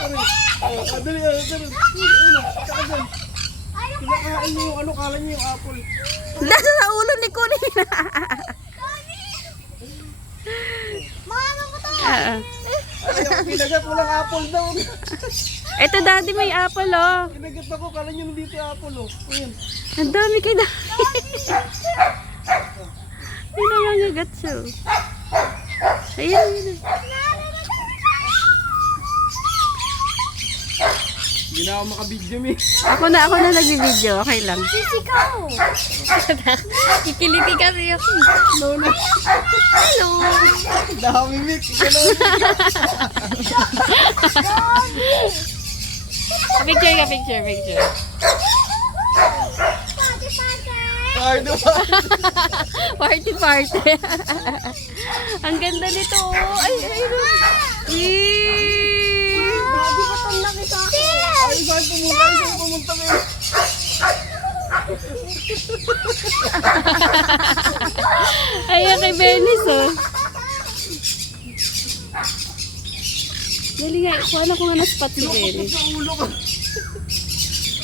Dali, dali. Ayun, tsaka dyan. Kinakain niyo yung ano, kala niyo yung apple. Nasa sa ulo ni Kunin. Mama mo to! Ay, ako kinagat, walang apple daw. Ito daddy may apple oh. Kinagat ako, kala niyo nandito yung apple oh. Ayun. Ang dami kay daddy. May nangangagat siya. Ayun, ayun. Hindi na ako makabidyo, mi. Ako na nag-video. Okay lang. Sisikaw! Kikiliti kasi ako. No, no. Hello. Dami, Mick. Gano'n. Picture ka, picture. Ay, diba? Party. Ang ganda nito. Oh. Ay. Grabe ko itong laki sa akin. Ay, saan pumunta? Ay, saan pumunta, mi? Ayan kay Benis oh. Dali nga, kuha na ko nga na spot si Benis. Sa ulo ko.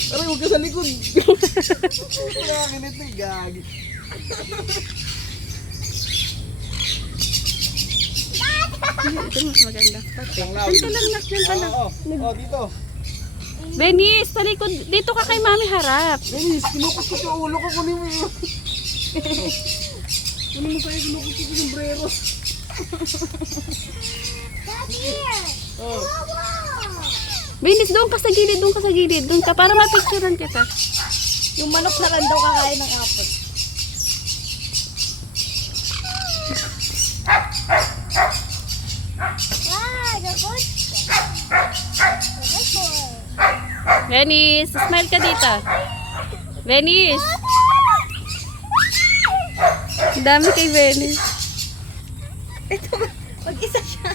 Aray, huwag ka sa likod. Nakakinit na, gagi. Ito mas maganda. Isang Diyan ka lang, nak. Diyan ka lang. Oo, dito. Benis, talikod. Dito ka kay mami harap. Dennis, kinukot ko sa ulo ko. Kunin mo yun. Kunin mo sa'yo, kinukot ko sa sombrero. Oh. Benis, doon ka sa gilid. Doon ka para mapicturean kita. Yung manok na lang daw kakain ng apple. Benis, smile ka dito. Benis. Ang dami kay Benis. Ito, mag-isa siya.